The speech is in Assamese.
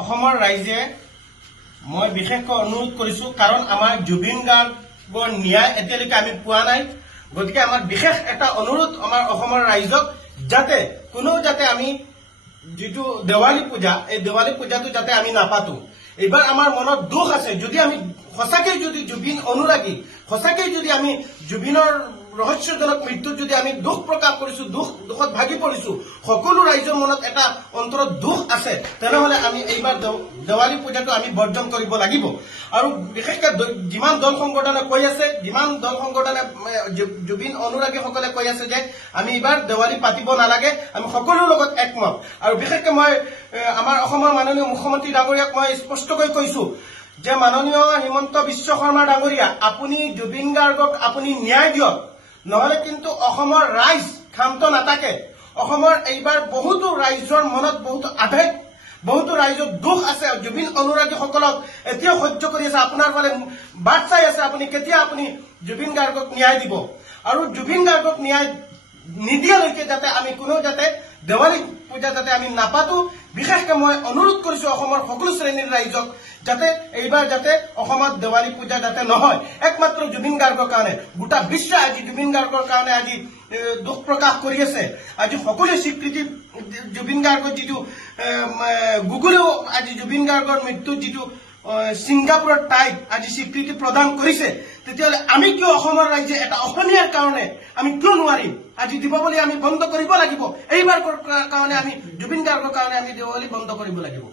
অসমৰ ৰাইজে মই বিশেষকৈ অনুৰোধ কৰিছোঁ, কাৰণ আমাৰ জুবিন গাৰ্গৰ ন্যায় এতিয়ালৈকে আমি পোৱা নাই। গতিকে আমাৰ বিশেষ এটা অনুৰোধ আমাৰ অসমৰ ৰাইজক, যাতে কোনো যাতে আমি যিটো দেৱালী পূজা, এই দেৱালী পূজাটো যাতে আমি নাপাতো। এইবাৰ আমাৰ মনত দুখ আছে, যদি আমি সঁচাকৈ যদি জুবিন অনুৰাগী, সঁচাকৈ যদি আমি জুবিনৰ ৰহস্যজনক মৃত্যুত যদি আমি দুখ প্ৰকাশ কৰিছো, দুখত ভাগি পৰিছো, সকলো ৰাইজৰ মনত এটা অন্তৰত দুখ আছে, তেনেহলে আমি এইবাৰ দেৱালী পূজাটো আমি বৰ্জন কৰিব লাগিব। আৰু বিশেষকৈ যিমান দল সংগঠনে কৈ আছে, যিমান দল সংগঠনে জুবিন অনুৰাগীসকলে কৈ আছে যে আমি এইবাৰ দেৱালী পাতিব নালাগে, আমি সকলোৰ লগত একমত। আৰু বিশেষকৈ মই আমাৰ অসমৰ মাননীয় মুখ্যমন্ত্ৰী ডাঙৰীয়াক মই স্পষ্টকৈ কৈছো যে মাননীয় হিমন্ত বিশ্ব শৰ্মা ডাঙৰীয়া, আপুনি জুবিন গাৰ্গক আপুনি ন্যায় দিয়ক, নহলে কিন্তু অসমৰ ৰাইজ ক্ষান্ত নাথাকে। অসমৰ এইবাৰ বহুতো ৰাইজৰ মনত বহুতো আৱেগ, বহুতো ৰাইজৰ দুখ আছে। জুবিন অনুৰাগীসকলক এতিয়াও সহ্য কৰি আছে, আপোনাৰ ফালে বাট চাই আছে, আপুনি কেতিয়া আপুনি জুবিন গাৰ্গক ন্যায় দিব। আৰু জুবিন গাৰ্গক ন্যায় নিদিয়ালৈকে যাতে আমি কোনো যাতে দেৱালী পূজা যাতে আমি নাপাতো। বিশেষকৈ মই অনুৰোধ কৰিছো অসমৰ সকলো শ্ৰেণীৰ ৰাইজক, যাতে এইবাৰ যাতে অসমত দেৱালী পূজা যাতে নহয়, একমাত্ৰ জুবিন গাৰ্গৰ কাৰণে। গোটা বিশ্ব আজি জুবিন গাৰ্গৰ কাৰণে আজি দুখ প্ৰকাশ কৰি আছে। আজি সকলোৱে স্বীকৃতি, জুবিন গাৰ্গৰ যিটো গুগলেও আজি জুবিন গাৰ্গৰ মৃত্যুত যিটো ছিংগাপুৰৰ টাইপ আজি স্বীকৃতি প্ৰদান কৰিছে, তেতিয়াহ'লে আমি কিয় অসমৰ ৰাইজে এটা অসমীয়াৰ কাৰণে আমি কিয় নোৱাৰিম? আজি দীপাৱলী আমি বন্ধ কৰিব লাগিব, এইবাৰ কাৰণে আমি জুবিন গাৰ্গৰ কাৰণে আমি দেৱালী বন্ধ কৰিব লাগিব।